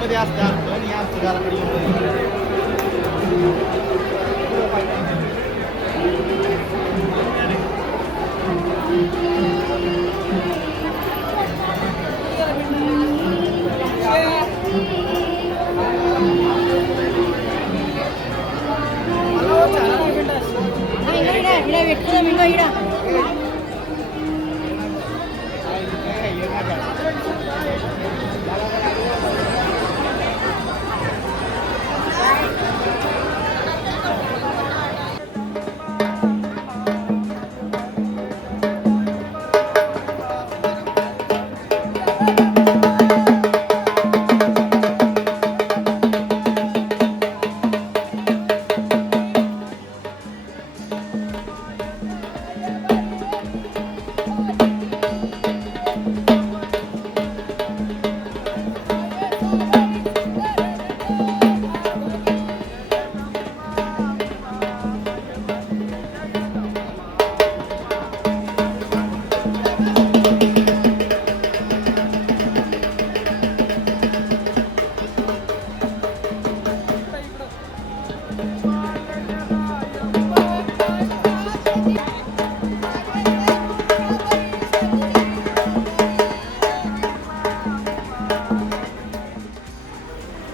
मध्ये असतात आणि या घराकडे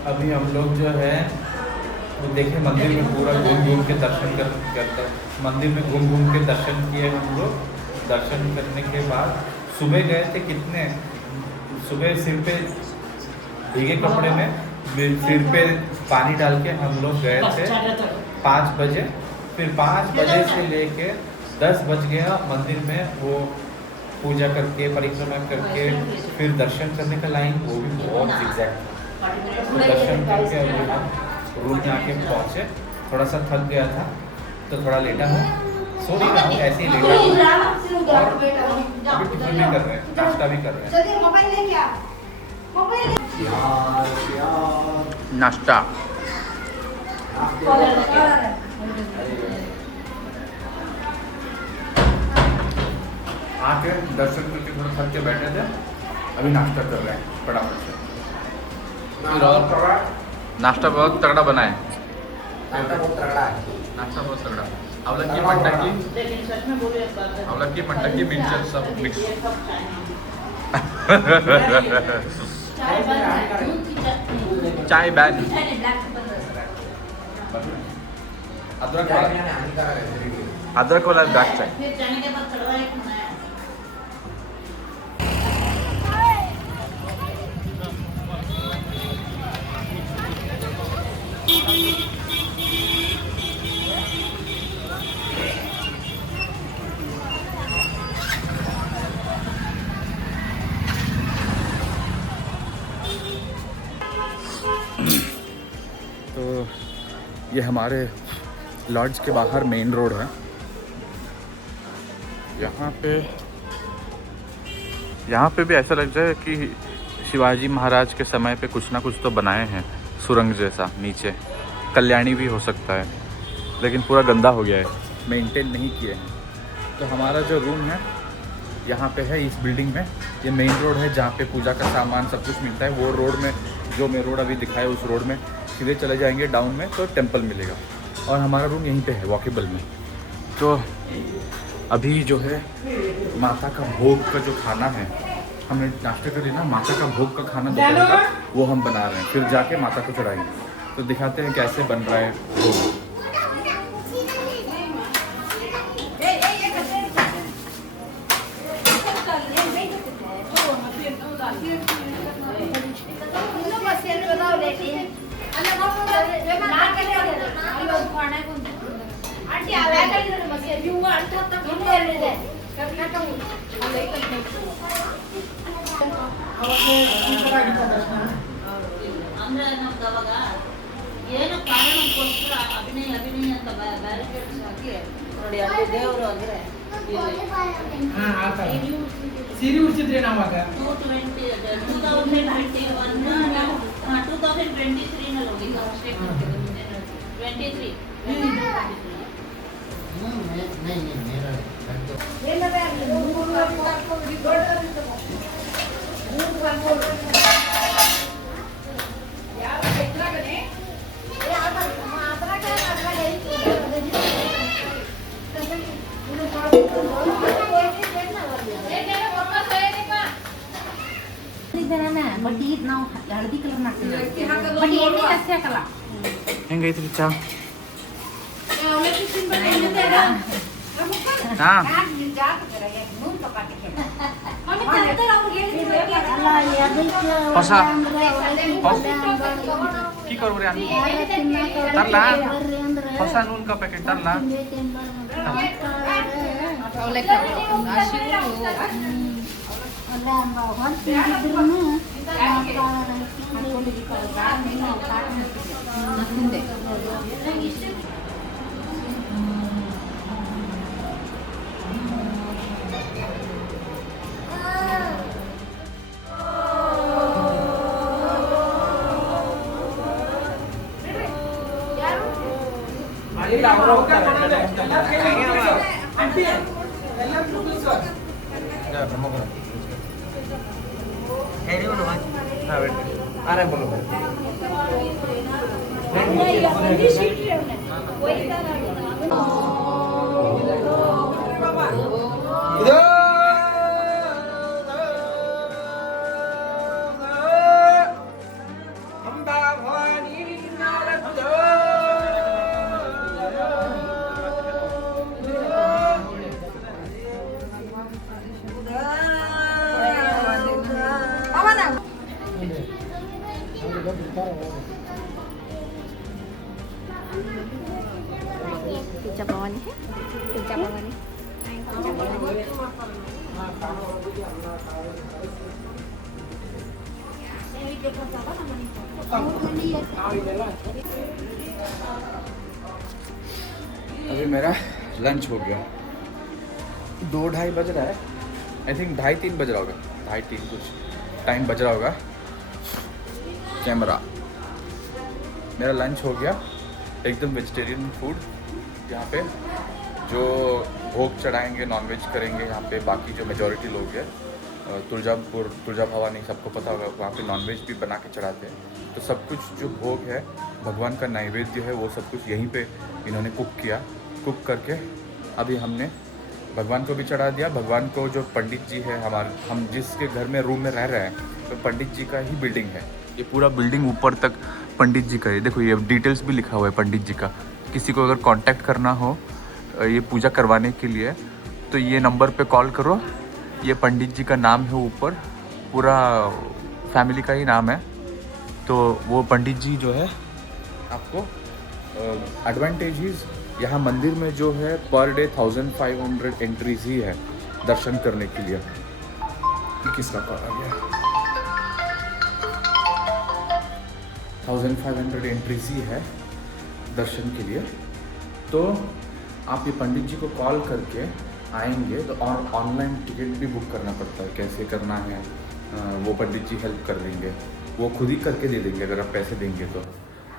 अभी हम लोग जो है वो देखे मंदिर में पूरा घूम के दर्शन करते मंदिर में घूम के दर्शन किए हम लोग। दर्शन करने के बाद सुबह गए थे, कितने सुबह सिर पे भीगे कपड़े में सिर पे पानी डाल के हम लोग गए थे 5 बजे। फिर 5 बजे से लेके 10 बज गया मंदिर में वो पूजा करके परिक्रमा करके फिर दर्शन करने का लाइन वो भी बहुत एग्जैक्ट था। तो दर्शन करके अभी हम रूम में आके पहुँचे। थोड़ा सा थक गया था तो थोड़ा लेटा हूँ, सो नहीं रहा हूँ, ऐसे ही लेटा हूँ। और अभी टिफिन भी कर रहे हैं, नाश्ता भी कर रहे हैं। नाश्ता आके दर्शन करके थोड़ा थक के बैठे थे, अभी नाश्ता कर रहे हैं फटाफट से। नाश्ता बहुत तगड़ा बना है। नाश्ता बहुत तगड़ा। अवलक्की मंडकी मिक्सचर सब मिक्स। चाय बैन अदरक वाला ब्लैक चाय। तो ये हमारे लॉड्ज के बाहर मेन रोड है। यहाँ पे भी ऐसा लग जाए कि शिवाजी महाराज के समय पे कुछ ना कुछ तो बनाए हैं। सुरंग जैसा नीचे, कल्याणी भी हो सकता है, लेकिन पूरा गंदा हो गया है, मेंटेन नहीं किए हैं। तो हमारा जो रूम है यहाँ पे है, इस बिल्डिंग में। ये मेन रोड है जहाँ पे पूजा का सामान सब कुछ मिलता है। वो रोड में जो मैं रोड अभी दिखाया, उस रोड में सीधे चले जाएंगे डाउन में तो टेम्पल मिलेगा, और हमारा रूम यहीं पे है वॉकेबल में। तो अभी जो है माता का भोग का जो खाना है, हमने नाश्ता कर लिया ना, माता का भोग का खाना दोपहर का वो हम बना रहे हैं, फिर जाके माता को चढ़ाएंगे। तो दिखाते हैं कैसे बन रहा है भोग। ಏನು ಕಾರಣಕ್ಕೋಸ್ಕರ ಅಭಿನಯ ಅಂತ ಬ್ಯಾರಿಕೇಡ್ಸ್ ಹಾಕಿ ನೋಡಿ, ಅಲ್ಲಿ ದೇವರು ಅಂದರೆ ಸೀರೆ ಉಡ್ಸಿದ್ರಿ ನಾವಾಗ 2023 ನಲ್ಲಿ ಹೋಗಿದ್ದು ಅಷ್ಟೇ. 23 ಬಟ್ ಈಗ ನಾವು ಹಳದಿ ಕಲರ್ ಮಾಡ್ತೀವಿ, ಬಟ್ ಎಣ್ಣೆ ಜಾಸ್ತಿ ಹಾಕಲ್ಲ. ಹೆಂಗೈತ್ರಿ ಚಾ? ಹಾಂ, ಹೊಸ কি করবো রে আমি ತರ್ಲಾ? ಹೊಸ ನೂಲ್ का पैकेट ತರ್ಲಾ? अभी मेरा लंच हो गया, 2-2:30 बज रहा है, आई थिंक 2:30-3 बज रहा होगा, 2:30-3 कुछ टाइम बज रहा होगा। कैमरा मेरा लंच हो गया, एकदम वेजिटेरियन फूड। यहाँ पे जो भोग चढ़ाएंगे, नॉनवेज करेंगे यहाँ पे, बाकी जो मेजॉरिटी लोग हैं तुलजापुर, तुलजा भवानी सबको पता होगा, वहाँ पे नॉनवेज भी बना के चढ़ाते हैं। तो सब कुछ जो भोग है, भगवान का नैवेद्य है, वो सब कुछ यहीं पे इन्होंने कुक किया। कुक करके अभी हमने भगवान को भी चढ़ा दिया। भगवान को जो पंडित जी है हमारे, हम जिसके घर में रूम में रह रहे हैं, तो पंडित जी का ही बिल्डिंग है ये, पूरा बिल्डिंग ऊपर तक पंडित जी का है। देखो ये डिटेल्स भी लिखा हुआ है पंडित जी का। किसी को अगर कांटेक्ट करना हो ये पूजा करवाने के लिए तो ये नंबर पे कॉल करो। ये पंडित जी का नाम है, ऊपर पूरा फैमिली का ही नाम है। तो वो पंडित जी जो है आपको एडवांटेजेस, यहाँ मंदिर में जो है पर डे 1500 एंट्रीज ही है दर्शन करने के लिए। किसका कॉल आ गया? 1500 एंट्रीज ही है दर्शन के लिए। तो आप ये पंडित जी को कॉल करके आएंगे तो और ऑनलाइन टिकट भी बुक करना पड़ता है, कैसे करना है वो पंडित जी हेल्प कर देंगे। वो खुद ही करके दे देंगे अगर आप पैसे देंगे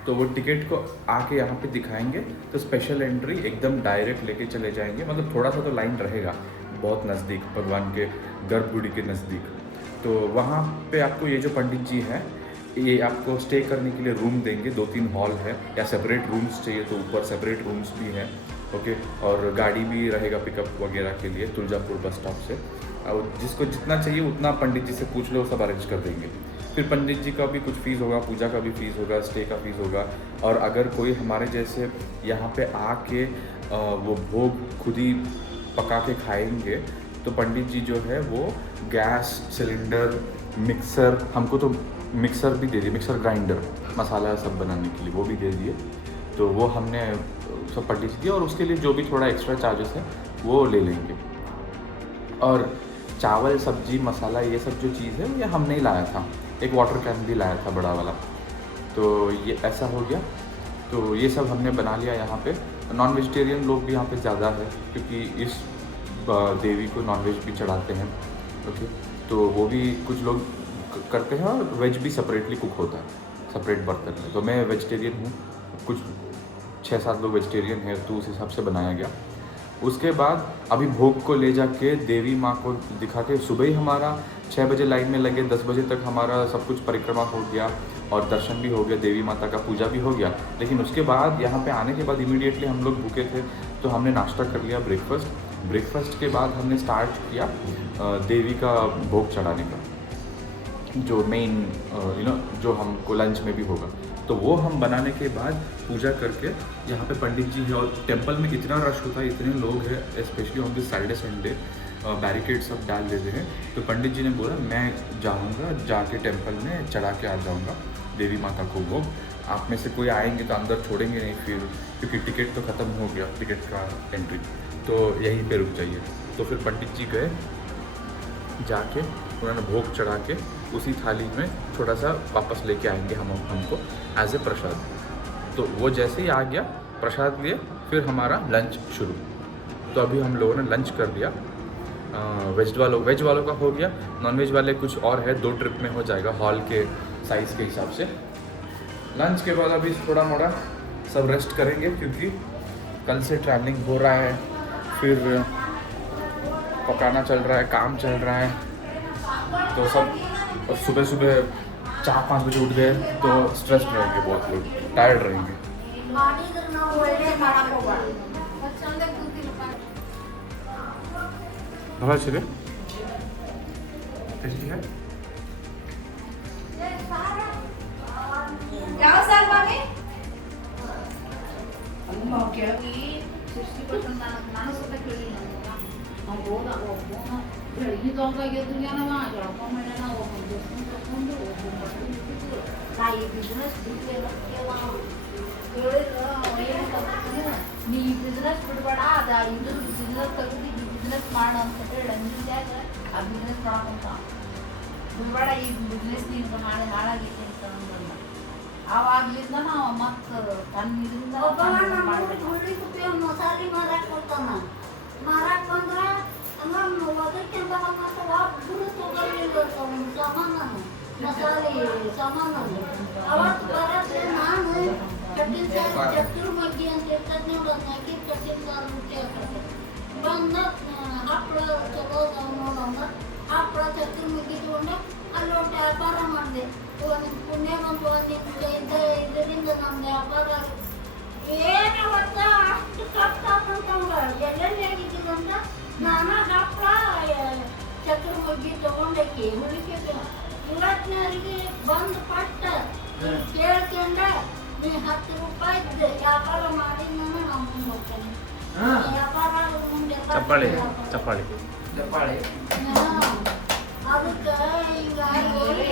तो वो टिकट को आके यहाँ पे दिखाएंगे तो स्पेशल एंट्री एकदम डायरेक्ट लेके चले जाएंगे। मतलब थोड़ा सा तो लाइन रहेगा, बहुत नज़दीक, भगवान के गर्भगुड़ी के नज़दीक। तो वहाँ पे आपको ये जो पंडित जी हैं, ये आपको स्टे करने के लिए रूम देंगे, 2-3 हॉल है, या सेपरेट रूम्स चाहिए तो ऊपर सेपरेट रूम्स भी हैं, ओके। और गाड़ी भी रहेगा पिकअप वगैरह के लिए तुलजापुर बस स्टॉप से। और जिसको जितना चाहिए उतना पंडित जी से पूछ लो, सब अरेंज कर देंगे। फिर पंडित जी का भी कुछ फ़ीस होगा, पूजा का भी फ़ीस होगा, स्टे का फ़ीस होगा। और अगर कोई हमारे जैसे यहाँ पे आके वो भोग खुद ही पका के खाएंगे तो पंडित जी जो है वो गैस सिलेंडर, मिक्सर, हमको तो मिक्सर भी दे दिए, मिक्सर ग्राइंडर, मसाला सब बनाने के लिए वो भी दे दिए। तो वो हमने सब पंडित जी दिए और उसके लिए जो भी थोड़ा एक्स्ट्रा चार्जेस है वो ले लेंगे। और चावल, सब्जी, मसाला, ये सब जो चीज़ है ये हमने ही लाया था। एक वाटर कैन भी लाया था बड़ा वाला। तो ये ऐसा हो गया। तो ये सब हमने बना लिया यहाँ पे। नॉन वेजिटेरियन लोग भी यहाँ पे ज़्यादा है क्योंकि इस देवी को नॉन वेज भी चढ़ाते हैं, ओके। तो वो भी कुछ लोग करते हैं और वेज भी सेपरेटली कुक होता है, सेपरेट बर्तन में। तो मैं वेजिटेरियन हूँ, कुछ 6-7 लोग वेजिटेरियन हैं, तो उस हिसाब से बनाया गया। उसके बाद अभी भोग को ले जाके देवी माँ को दिखा के सुबह ही हमारा 6 बजे लाइन में लगे, 10 बजे तक हमारा सब कुछ परिक्रमा हो गया और दर्शन भी हो गया, देवी माता का पूजा भी हो गया। लेकिन उसके बाद यहाँ पे आने के बाद इमीडिएटली हम लोग भूखे थे तो हमने नाश्ता कर लिया, ब्रेकफास्ट के बाद हमने स्टार्ट किया देवी का भोग चढ़ाने का, जो मेन जो हमको लंच में भी होगा। तो वो हम बनाने के बाद पूजा करके यहाँ पे पंडित जी है। और टेंपल में इतना रश होता है, इतने लोग हैं, specially on this Saturday Sunday, barricade सब डाल देते हैं। तो पंडित जी ने बोला मैं जाऊँगा, जाके टेंपल में चढ़ा के आ जाऊँगा देवी माता को भोग। आप में से कोई आएंगे तो अंदर छोड़ेंगे नहीं फिर, क्योंकि टिकट तो ख़त्म हो गया, टिकट का एंट्री, तो यहीं पे रुक जाइए। तो फिर पंडित जी गए, जाके उन्होंने भोग चढ़ा के उसी थाली में थोड़ा सा वापस लेके आएंगे हमको एज ए प्रसाद। तो वो जैसे ही आ गया, प्रसाद लिए, फिर हमारा लंच शुरू। तो अभी हम लोगों ने लंच कर लिया। वेज वालों का हो गया, नॉन वेज वाले कुछ और है, 2 ट्रिप में हो जाएगा हॉल के साइज़ के हिसाब से। लंच के बाद अभी थोड़ा मोड़ा सब रेस्ट करेंगे क्योंकि कल से ट्रैवलिंग हो रहा है, फिर पकाना चल रहा है, काम चल रहा है, तो सब। और सुबह 4-5 बजे उठ गए तो स्ट्रेस रहेंगे, बहुत लोग टायर्ड रहेंगे। भला चले कैसी है? ನೀ ಬಿಸ್ನೆಸ್ ಬಿಡಬೇಡ, ಅದು ಇದು ಬಿಸ್ನೆಸ್ ತೆಗೆದು ಬಿಸ್ನೆಸ್ ಮಾಡು ಅಂತ ಹೇಳಿ ಅಂದಿದ್ದಾಗ ಆ ಬಿಸ್ನೆಸ್ ಮಾಡಕ್ಕಂತ ಬಿಡಬೇಡ, ಈ ಬಿಸ್ನೆಸ್ ನೀನು ಮಾಡಿ ಹಾಳಾಗೈತೆ ಅಂತ ಅಂದಲ್ಲ. ಆವಾಗ್ಲಿಂದ ನಾವು ಮತ್ತೆ ತನ್ನ ಇದರಿಂದ ಮಸಾಲೆ ಮಾರಾಕ್ ಬರ್ತಾನ, ಮಾರಾಕ್ ಬಂದ್ರ ಅದಕ್ಕಿಂತ ಒಬ್ಬರು ತಗೊಳ್ಳಿಲ್ಲ ಸಾಮಾನು, ಮಸಾಲೆ ಸಾಮಾನು. ಅವತ್ತು ಬರತ್ತೆ ನಾನು ಕಟ್ಟಿನ ಸಾರು ಚತುರ್ಮಗ್ಗಿ ಅಂತ ಇರ್ತದೆ ನೋಡಿ, ಅದನ್ನ ಹಾಕಿ ಕಟ್ಟಿನ ಸಾರು ಮುಟ್ಟಿ ಹಾಕತ್ತೆ ಬಂದ ಹಪ್ಪಳ ಚಲೋದ ನೋಡೋಣ. ಹಪ್ಪಳ ಚತುರ್ಮಗ್ಗಿ ತಗೊಂಡೆ ಅಲ್ಲಿ ಒಟ್ಟು ವ್ಯಾಪಾರ ಮಾಡಿದೆ. ನಿಮ್ಗೆ ಪುಣ್ಯ ಬಂತು, ನಿಮ್ಗೆ ಇದರಿಂದ ನಮ್ದು ವ್ಯಾಪಾರ ಏನು ಒತ್ತ ಅಷ್ಟು ಕಷ್ಟ ಅಂತಂಗ ಎಲ್ಲೆಲ್ಲಿ ಆಗಿದ್ದೀರಂತ ನಾನು ಹಪ್ಪಳ ಚತುರ್ಮಗ್ಗಿ ತಗೊಂಡಕ್ಕೆ ಹುಡುಕಿದ್ದೆ. ಇವತ್ತಿನವರಿಗೆ ಬಂದು ಪಟ್ಟ ಕೇಳ್ಕೊಂಡ ನೀ 10 ರೂಪಾಯಿ ವ್ಯಾಪಾರ ಮಾಡಿ ನಾನು ಮುಂದೆ ಹೋಗ್ತೇನೆ. ವ್ಯಾಪಾರ ಮುಂದೆ ಚಪ್ಪಾಳಿ ಅದಕ್ಕೆ ಹಿಂಗಾಗಿ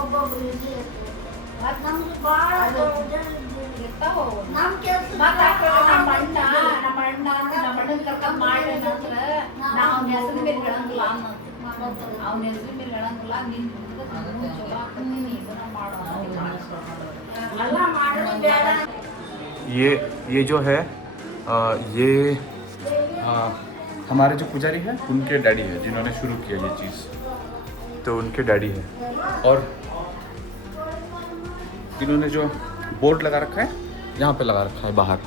ಒಬ್ಬೊಬ್ರು ಅದು ನಮ್ಗೆ ಭಾಳ ನಮ್ಮ ಕೆಲಸ ये जो है ये हमारे जो पुजारी है उनके डैडी है जिन्होंने शुरू किया ये चीज़, तो उनके डैडी है। और इन्होंने जो बोर्ड लगा रखा है यहाँ पे लगा रखा है बाहर।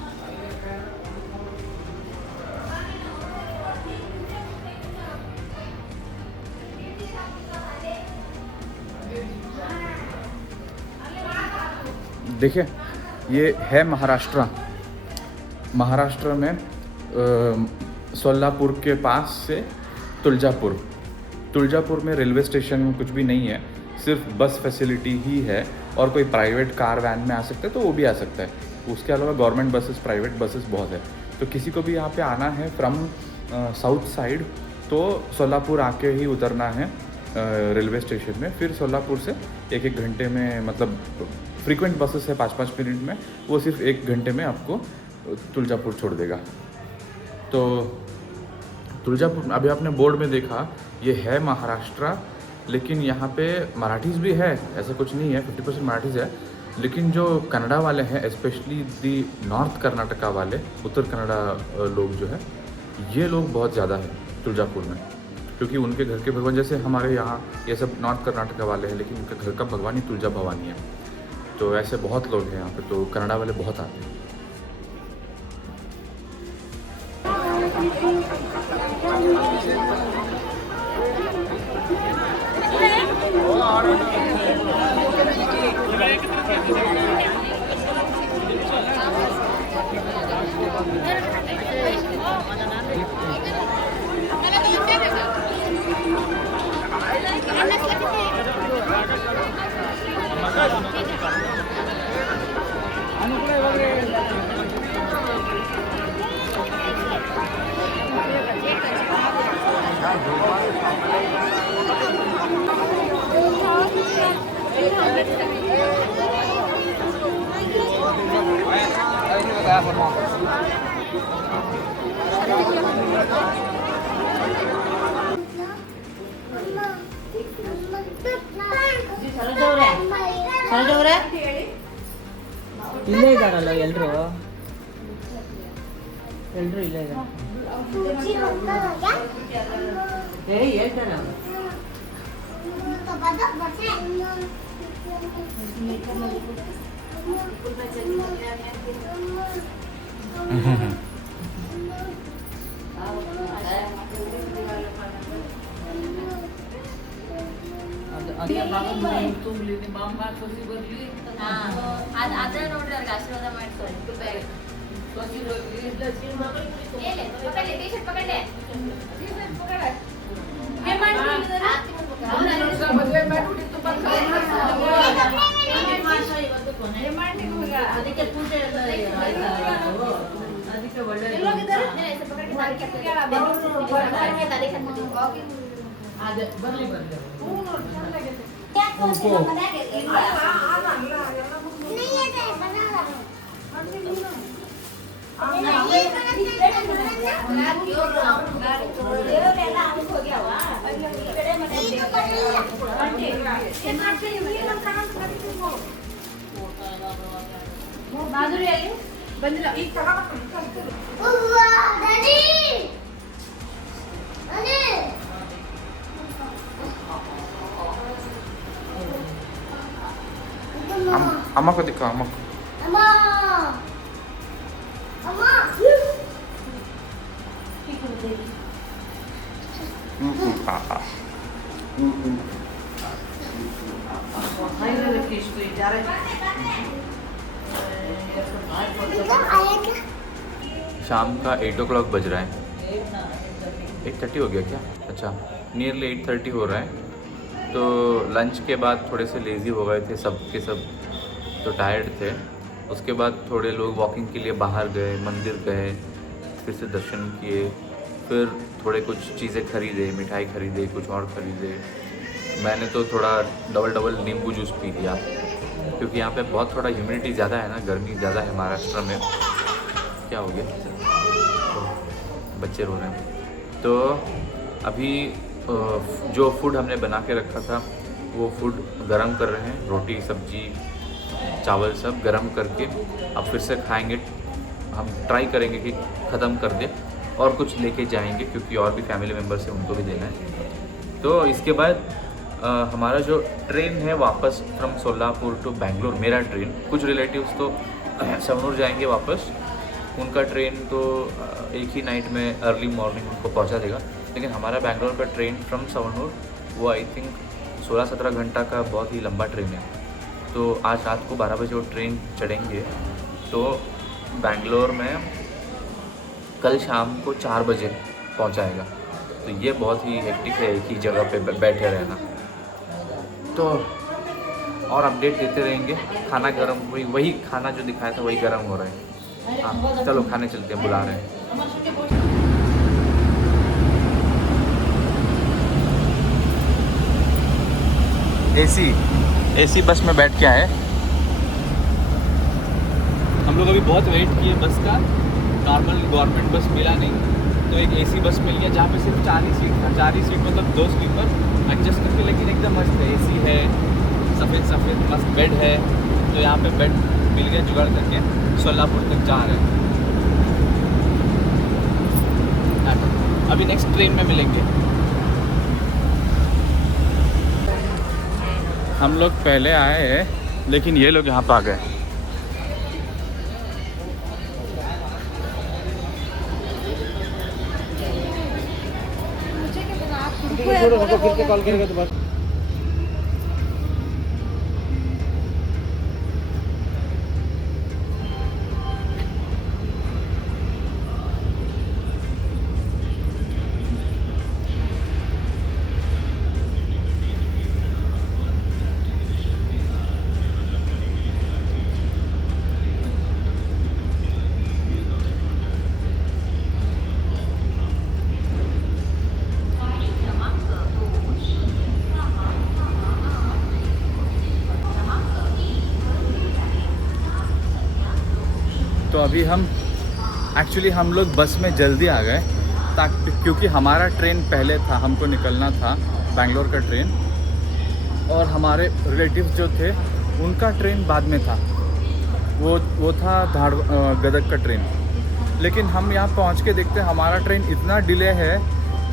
देखिए ये है महाराष्ट्र। महाराष्ट्र में सोलापुर के पास से तुलजापुर। तुलजापुर में रेलवे स्टेशन कुछ भी नहीं है, सिर्फ बस फैसिलिटी ही है और कोई प्राइवेट कार वैन में आ सकता है तो वो भी आ सकता है। उसके अलावा गवर्नमेंट बसेस, प्राइवेट बसेस बहुत है। तो किसी को भी यहाँ पे आना है फ्रॉम साउथ साइड तो सोलापुर आके ही उतरना है रेलवे स्टेशन में। फिर सोलापुर से एक घंटे में, मतलब फ्रीक्वेंट बसेस है 5-5 मिनट में, वो सिर्फ 1 घंटे में आपको तुलजापुर छोड़ देगा। तो तुलजापुर अभी आपने बोर्ड में देखा, ये है महाराष्ट्र, लेकिन यहाँ पे मराठीज़ भी है, ऐसा कुछ नहीं है, 50% मराठीज़ है। लेकिन जो कन्नड़ा वाले हैं, स्पेशली दी नॉर्थ कर्नाटका वाले, उत्तर कन्नड़ा लोग जो है, ये लोग बहुत ज़्यादा है तुलजापुर में, क्योंकि उनके घर के भगवान, जैसे हमारे यहाँ ये सब नॉर्थ कर्नाटका वाले हैं, लेकिन उनका घर का भगवान ही तुलजा भवानी है। तो ऐसे बहुत लोग हैं यहाँ पे, तो कन्नड़ा वाले बहुत आते हैं। ಸರೋಜವ್ರೆ ಇಲ್ಲೇ ಇದ್ದಾರಲ್ಲ ಎಲ್ಲರೂ ಇಲ್ಲೇ ಇದ್ದಾರೆ. ಹೇಳ್ತಾರೆ ಅವರು. ಅದೇ ನೋಡ್ರಿ ಅವ್ರಿಗೆ ಆಶೀರ್ವಾದ ಮಾಡ್ತಾರೆ. ಅದಕ್ಕೆ ಪೂಜೆ ಅದಕ್ಕೆ ಒಳ್ಳೆ ಬರ್ಲಿ ಮಾಧುರಿಯಲ್ಲಿ ಬಂದಿಲ್ಲ ಈಗ अम्मा को दिखाओ, अम्मा को। शाम का 8 o'clock बज रहा है। 8:30 हो गया क्या? अच्छा, नियरली 8:30 हो रहा है। तो लंच के बाद थोड़े से लेज़ी हो गए थे सब के सब, तो टायर्ड थे। उसके बाद थोड़े लोग वॉकिंग के लिए बाहर गए, मंदिर गए, फिर से दर्शन किए, फिर थोड़े कुछ चीज़ें खरीदे, मिठाई खरीदे, कुछ और खरीदे। मैंने तो थोड़ा डबल नींबू जूस पी लिया, क्योंकि यहाँ पे बहुत थोड़ा ह्यूमिडिटी ज़्यादा है ना, गर्मी ज़्यादा है महाराष्ट्र में। क्या हो गया? बच्चे रो रहे हैं। तो अभी जो फूड हमने बना के रखा था वो फूड गरम कर रहे हैं, रोटी सब्जी चावल सब गरम करके अब फिर से खाएंगे। हम ट्राई करेंगे कि ख़त्म कर दे और कुछ लेके जाएंगे, क्योंकि और भी फैमिली मेम्बर्स हैं, उनको भी देना है। तो इसके बाद हमारा जो ट्रेन है वापस फ्रॉम सोलापुर टू बेंगलोर, मेरा ट्रेन, कुछ रिलेटिव्स तो सवनूर जाएंगे वापस, उनका ट्रेन तो एक ही नाइट में अर्ली मॉर्निंग उनको पहुंचा देगा। लेकिन हमारा बेंगलोर का ट्रेन फ्रॉम सवनूर वो आई थिंक 16-17 घंटा का बहुत ही लंबा ट्रेन है। तो आज रात को 12 बजे वो ट्रेन चढ़ेंगे तो बेंगलोर में कल शाम को 4 बजे पहुंचाएगा। तो ये बहुत ही हेक्टिक है एक ही जगह पे बैठे रहना। तो और अपडेट देते रहेंगे। खाना गर्म, वही खाना जो दिखाया था वही गर्म हो रहा है। हाँ चलो खाने चलते हैं, बुला रहे हैं। एसी बस में बैठ के आए। हम लोग अभी बहुत वेट किए बस का, नॉर्मल गवर्नमेंट बस मिला नहीं तो एक एसी बस मिल गया जहाँ पे सिर्फ 4 ही सीट था। 4 ही सीट मतलब 2 स्लीपर एडजस्ट करके, लेकिन एकदम मस्त है, एसी है, सफ़ेद मस्त बेड है। तो यहाँ पे बेड मिल गया जुगाड़ करके, सोलापुर तक जा रहे हैं। अभी नेक्स्ट ट्रेन में मिलेंगे। हम लोग पहले आए हैं लेकिन ये लोग यहाँ पर आ गए। फिर से कॉल करेगा तो बस। तो अभी हम लोग बस में जल्दी आ गए ताकि, क्योंकि हमारा ट्रेन पहले था, हमको निकलना था बेंगलोर का ट्रेन, और हमारे रिलेटिव्स जो थे उनका ट्रेन बाद में था, वो था गदग का ट्रेन। लेकिन हम यहाँ पहुँच के देखते हैं हमारा ट्रेन इतना डिले है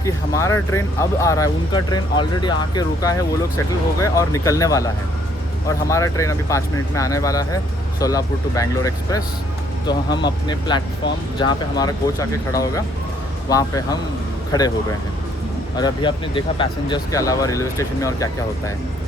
कि हमारा ट्रेन अब आ रहा है, उनका ट्रेन ऑलरेडी आके रुका है, वो लोग सेटल हो गए और निकलने वाला है, और हमारा ट्रेन अभी 5 मिनट में आने वाला है, सोलापुर टू बेंगलोर एक्सप्रेस। तो हम अपने प्लेटफॉर्म जहाँ पे हमारा कोच आके खड़ा होगा वहाँ पे हम खड़े हो गए हैं। और अभी आपने देखा पैसेंजर्स के अलावा रेलवे स्टेशन में और क्या क्या होता है।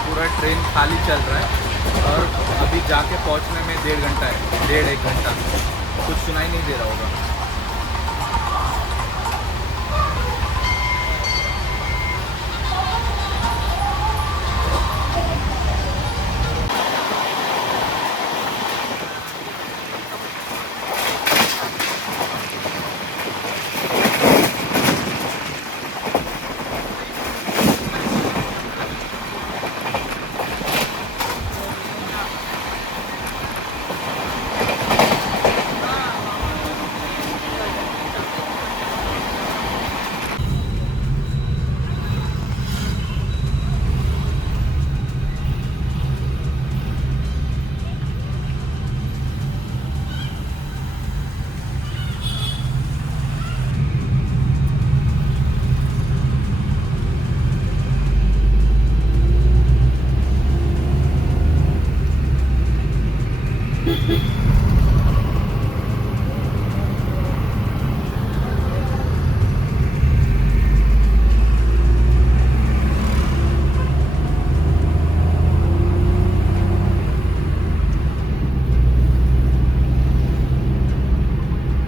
पूरा ट्रेन खाली चल रहा है और अभी जाके पहुंचने में 1.5 घंटा है, 1.5 घंटा। कुछ सुनाई नहीं दे रहा होगा।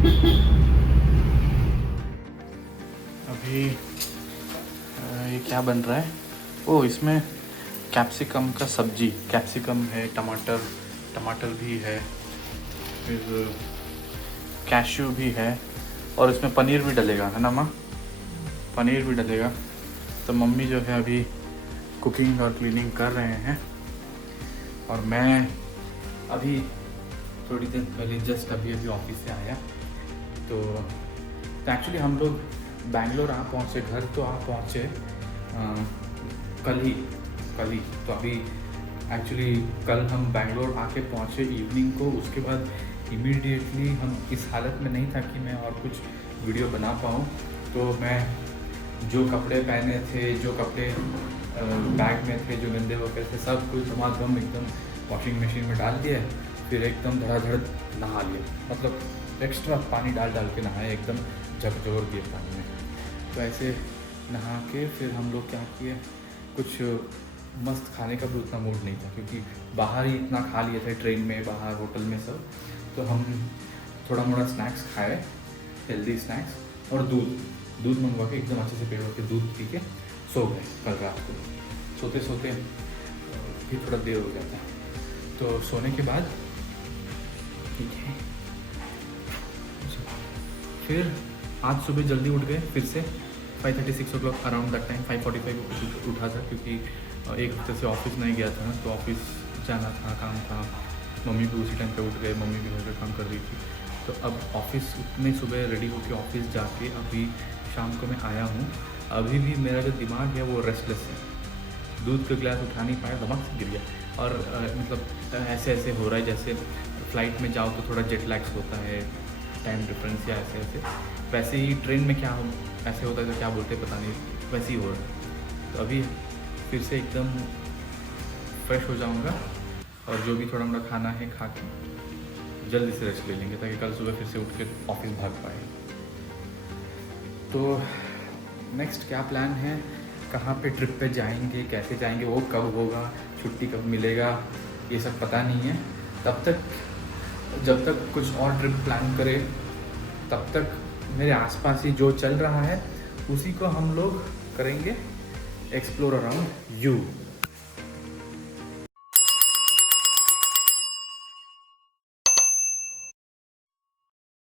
अभी ये क्या बन रहा है? ओ, इसमें कैप्सिकम का सब्जी, कैप्सिकम है, टमाटर भी है, फिर कैश्यू भी है और इसमें पनीर भी डलेगा, है ना माँ? पनीर भी डलेगा। तो मम्मी जो है अभी कुकिंग और क्लीनिंग कर रहे हैं और मैं अभी थोड़ी देर पहले जस्ट अभी ऑफिस से आया। तो एक्चुअली हम लोग बैंगलोर आ पहुँचे, घर तो आ पहुँचे कल ही। तो अभी एक्चुअली कल हम बैंगलोर आके पहुँचे इवनिंग को। उसके बाद इमीडिएटली हम इस हालत में नहीं था कि मैं और कुछ वीडियो बना पाऊँ। तो मैं जो कपड़े पहने थे, जो कपड़े बैग में थे, जो गंदे वगैरह थे, सब कुछ धमाधम एकदम वॉशिंग मशीन में डाल दिया। फिर एकदम धड़ाधड़ नहा लिया, मतलब एक्स्ट्रा पानी डाल के नहाए, एकदम झकझोर दिए पानी में। तो ऐसे नहा के फिर हम लोग क्या किए, कुछ मस्त खाने का भी उतना मूड नहीं था क्योंकि बाहर ही इतना खा लिए थे, ट्रेन में, बाहर होटल में सब। तो हम थोड़ा मोड़ा स्नैक्स खाए, हेल्दी स्नैक्स, और दूध मंगवा के एकदम अच्छे से पेड़ के दूध पी के सो गए कल रात को। सोते सोते भी थोड़ा देर हो गया था। तो सोने के बाद ठीक है, फिर आज सुबह जल्दी उठ गए फिर से 5:36 o'clock अराउंड दैट टाइम। 5:45 उठा था क्योंकि एक हफ्ते से ऑफिस नहीं गया था ना, तो ऑफिस जाना था, काम था। मम्मी भी उसी टाइम पे उठ गए, मम्मी भी घर का काम कर रही थी। तो अब ऑफिस उतने सुबह रेडी होकर ऑफिस जाके अभी शाम को मैं आया हूँ। अभी भी मेरा जो दिमाग है वो रेस्टलेस है। दूध का गिलास उठा नहीं पाया, दिमाग से गिर गया। और मतलब ऐसे हो रहा है जैसे फ़्लाइट में जाओ तो थोड़ा जेट लैग्स होता है, टाइम डिफरेंस या ऐसे वैसे ही ट्रेन में क्या ऐसे होता है तो क्या बोलते हैं पता नहीं, वैसे ही हो रहा है। तो अभी फिर से एकदम फ्रेश हो जाऊंगा और जो भी थोड़ा मोड़ा खाना है खा के जल्दी से रेस्ट ले लेंगे ताकि कल सुबह फिर से उठ के ऑफिस भाग पाए। तो नेक्स्ट क्या प्लान है, कहाँ पे ट्रिप पे जाएंगे, कैसे जाएंगे, वो कब होगा, छुट्टी कब मिलेगा, ये सब पता नहीं है। तब तक जब तक कुछ और ट्रिप प्लान करें तब तक मेरे आसपास ही जो चल रहा है उसी को हम लोग करेंगे एक्सप्लोर अराउंड यू।